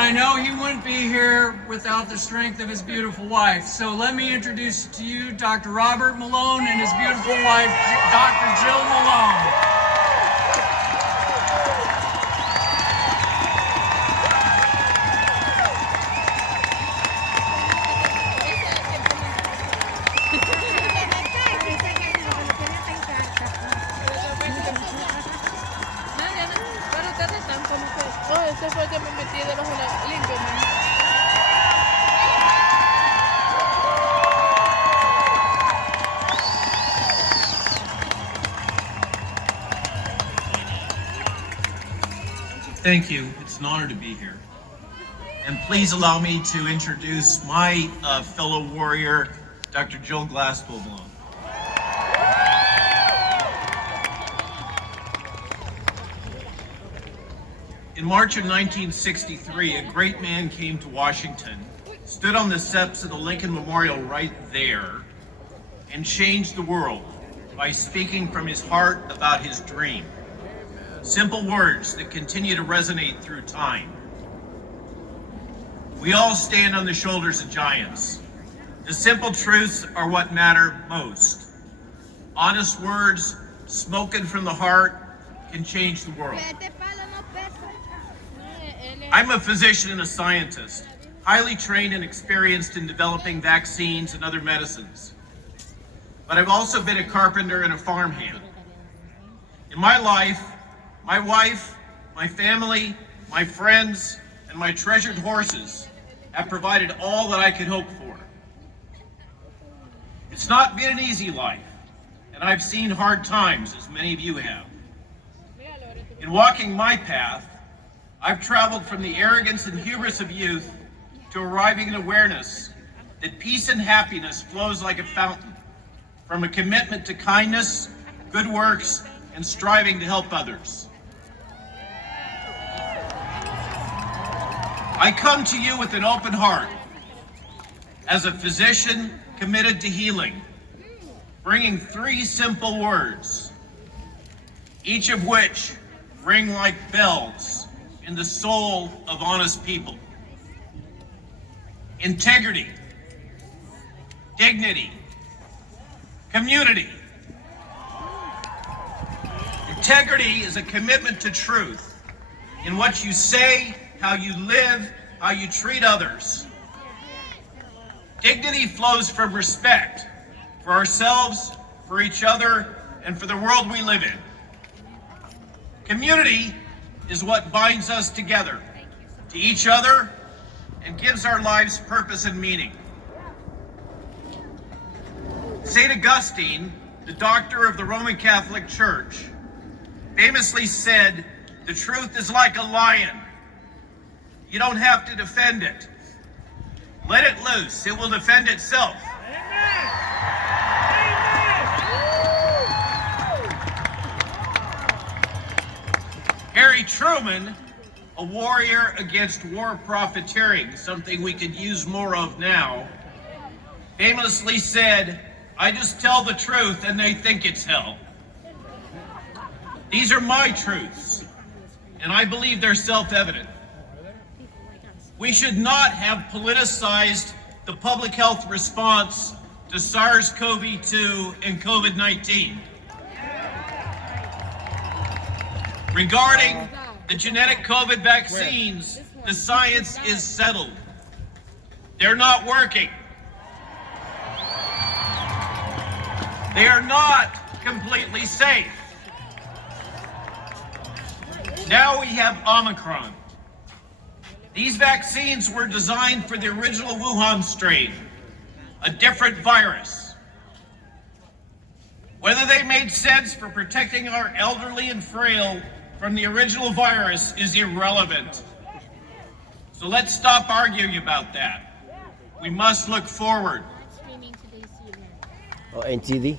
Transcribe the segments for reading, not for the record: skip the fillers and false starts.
I know he wouldn't be here without the strength of his beautiful wife. So let me introduce to you Dr. Robert Malone and his beautiful wife, Dr. Jill Malone. Ese fue el que me metí debajo de la limpio, Thank you. It's an honor to be here. And please allow me to introduce my fellow warrior, Dr. Jill Glasspool Malone. In March of 1963, a great man came to Washington, stood on the steps of the Lincoln Memorial right there, and changed the world by speaking from his heart about his dream. Simple words that continue to resonate through time. We all stand on the shoulders of giants. The simple truths are what matter most. Honest words, spoken from the heart, can change the world. I'm a physician and a scientist, highly trained and experienced in developing vaccines and other medicines. But I've also been a carpenter and a farmhand. In my life, my wife, my family, my friends, and my treasured horses have provided all that I could hope for. It's not been an easy life, and I've seen hard times, as many of you have. In walking my path, I've traveled from the arrogance and hubris of youth to arriving in awareness that peace and happiness flows like a fountain from a commitment to kindness, good works, and striving to help others. I come to you with an open heart as a physician committed to healing, bringing 3 simple words, each of which ring like bells in the soul of honest people. Integrity, dignity, community. Integrity is a commitment to truth in what you say, how you live, how you treat others. Dignity flows from respect for ourselves, for each other, and for the world we live in. Community is what binds us together to each other and gives our lives purpose and meaning. St. Augustine, the doctor of the Roman Catholic Church, famously said, "The truth is like a lion. You don't have to defend it. Let it loose. It will defend itself." Harry Truman, a warrior against war profiteering, something we could use more of now, famously said, "I just tell the truth and they think it's hell." These are my truths, and I believe they're self-evident. We should not have politicized the public health response to SARS-CoV-2 and COVID-19. Regarding the genetic COVID vaccines, the science is settled. They're not working. They are not completely safe. Now we have Omicron. These vaccines were designed for the original Wuhan strain, a different virus. Whether they made sense for protecting our elderly and frail from the original virus is irrelevant. So let's stop arguing about that. We must look forward. Oh, NTD?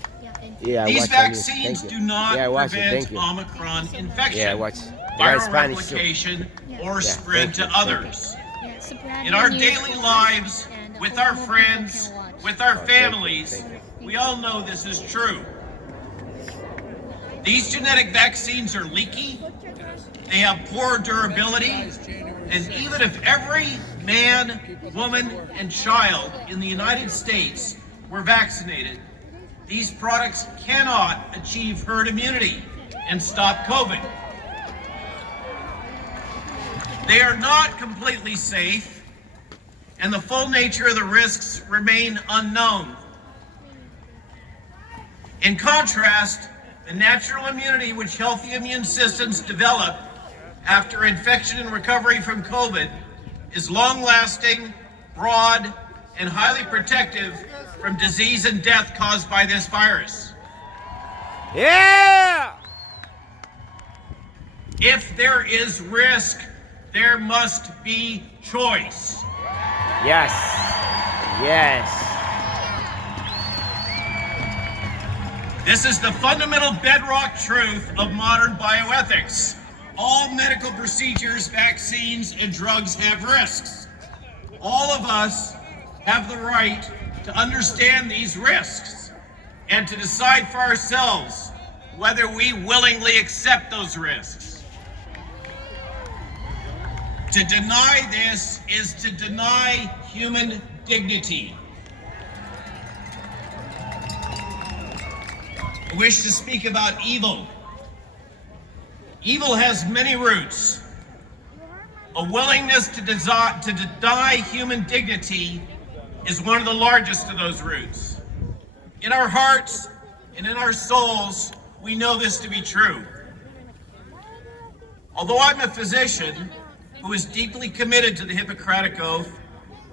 Yeah, These vaccines do not prevent Omicron infection, viral replication, or spread to others. In our daily lives, with our friends, with our families, we all know this is true. These genetic vaccines are leaky, they have poor durability, And even if every man, woman, and child in the United States were vaccinated, these products cannot achieve herd immunity and stop COVID. They are not completely safe, and the full nature of the risks remain unknown. In contrast, the natural immunity which healthy immune systems develop after infection and recovery from COVID is long-lasting, broad, and highly protective from disease and death caused by this virus. Yeah! If there is risk, there must be choice. Yes. Yes. This is the fundamental bedrock truth of modern bioethics. All medical procedures, vaccines, and drugs have risks. All of us have the right to understand these risks and to decide for ourselves whether we willingly accept those risks. To deny this is to deny human dignity. I wish to speak about evil. Evil has many roots. A willingness to deny human dignity is one of the largest of those roots. In our hearts and in our souls, we know this to be true. Although I'm a physician who is deeply committed to the Hippocratic Oath,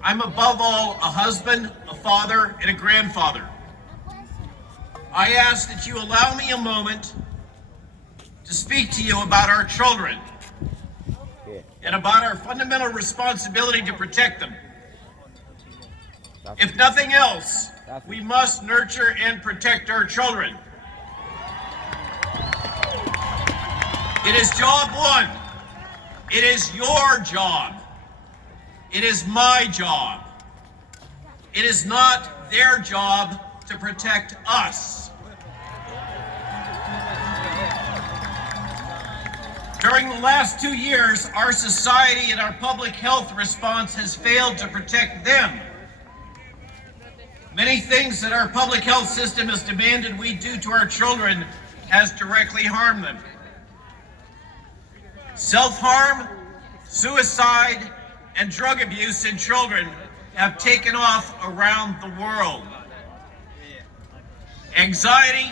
I'm above all a husband, a father, and a grandfather. I ask that you allow me a moment to speak to you about our children and about our fundamental responsibility to protect them. If nothing else, we must nurture and protect our children. It is job one. It is your job. It is my job. It is not their job to protect us. During the last 2 years, our society and our public health response has failed to protect them. Many things that our public health system has demanded we do to our children has directly harmed them. Self-harm, suicide, and drug abuse in children have taken off around the world. Anxiety,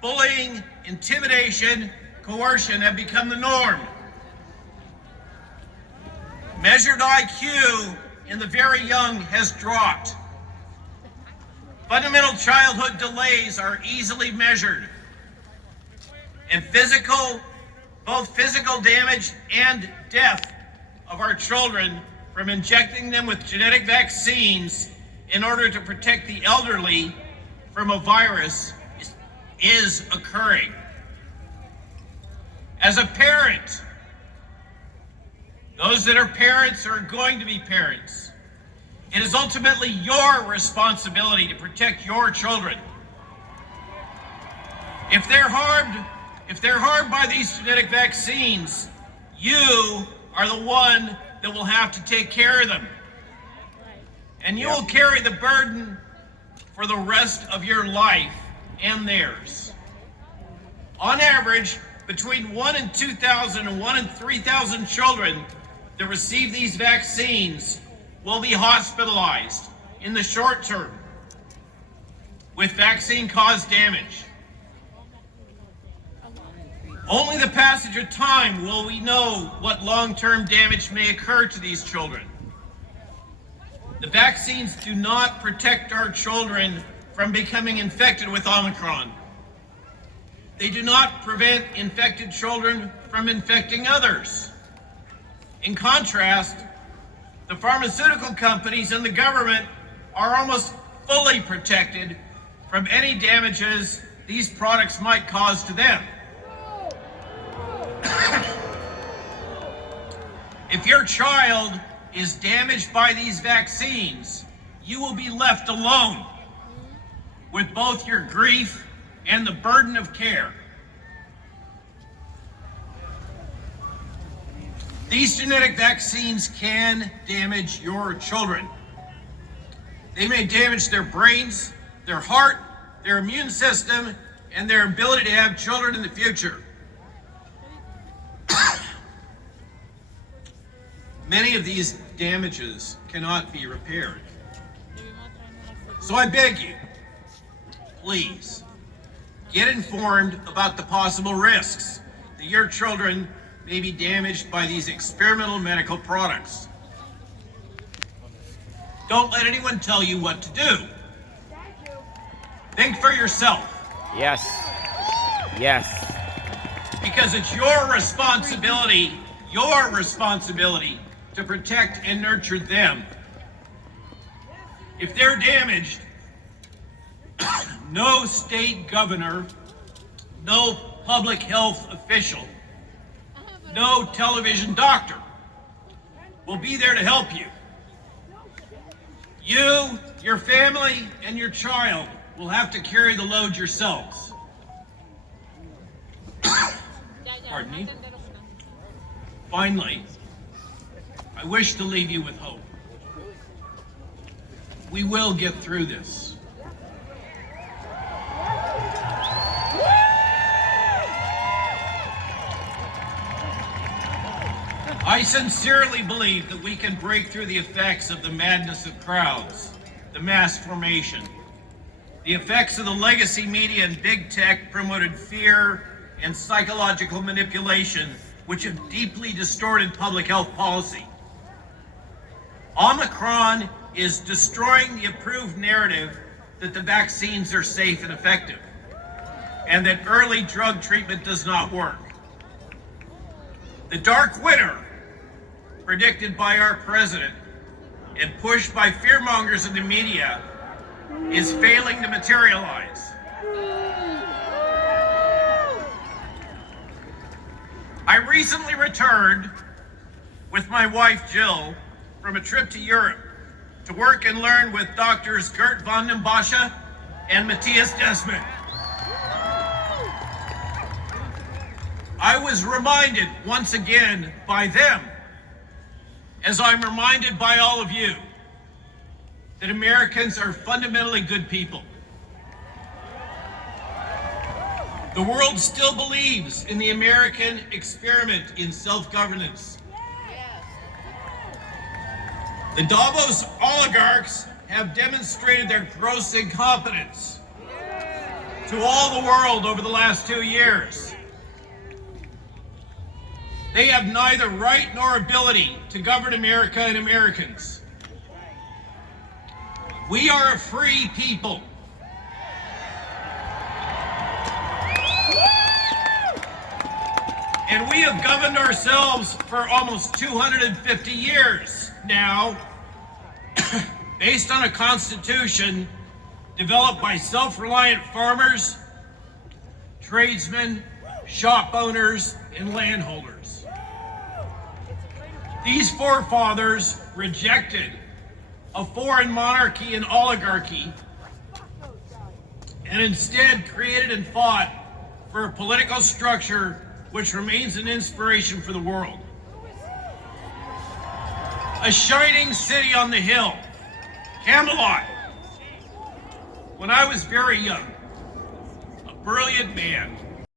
bullying, intimidation, coercion have become the norm. Measured IQ in the very young has dropped. Fundamental childhood delays are easily measured. And both physical damage and death of our children from injecting them with genetic vaccines in order to protect the elderly from a virus is occurring. As a parent, those that are parents are going to be parents. It is ultimately your responsibility to protect your children. If they're harmed by these genetic vaccines, you are the one that will have to take care of them. And you will carry the burden for the rest of your life and theirs. On average, between 1 in 2,000 and 1 in 3,000 children that receive these vaccines will be hospitalized in the short term with vaccine-caused damage. Only the passage of time will we know what long-term damage may occur to these children. The vaccines do not protect our children from becoming infected with Omicron. They do not prevent infected children from infecting others. In contrast, the pharmaceutical companies and the government are almost fully protected from any damages these products might cause to them. If your child is damaged by these vaccines, you will be left alone with both your grief and the burden of care. These genetic vaccines can damage your children. They may damage their brains, their heart, their immune system, and their ability to have children in the future. Many of these damages cannot be repaired. So I beg you, please, get informed about the possible risks that your children may be damaged by these experimental medical products. Don't let anyone tell you what to do. Think for yourself. Yes. Yes. Because it's your responsibility to protect and nurture them. If they're damaged, no state governor, no public health official, no television doctor will be there to help you. You, your family, and your child will have to carry the load yourselves. Pardon me. Finally, I wish to leave you with hope. We will get through this. I sincerely believe that we can break through the effects of the madness of crowds, the mass formation, the effects of the legacy media and big tech promoted fear and psychological manipulation, which have deeply distorted public health policy. Omicron is destroying the approved narrative that the vaccines are safe and effective, and that early drug treatment does not work. The dark winter, predicted by our president and pushed by fearmongers in the media, is failing to materialize. I recently returned with my wife Jill from a trip to Europe to work and learn with doctors Gert van den Bosche and Matthias Desmond. I was reminded once again by them, as I'm reminded by all of you, that Americans are fundamentally good people. The world still believes in the American experiment in self-governance. The Davos oligarchs have demonstrated their gross incompetence to all the world over the last 2 years. They have neither right nor ability to govern America and Americans. We are a free people. And we have governed ourselves for almost 250 years now, based on a constitution developed by self-reliant farmers, tradesmen, shop owners, and landholders. These forefathers rejected a foreign monarchy and oligarchy and instead created and fought for a political structure which remains an inspiration for the world. A shining city on the hill, Camelot. When I was very young, a brilliant man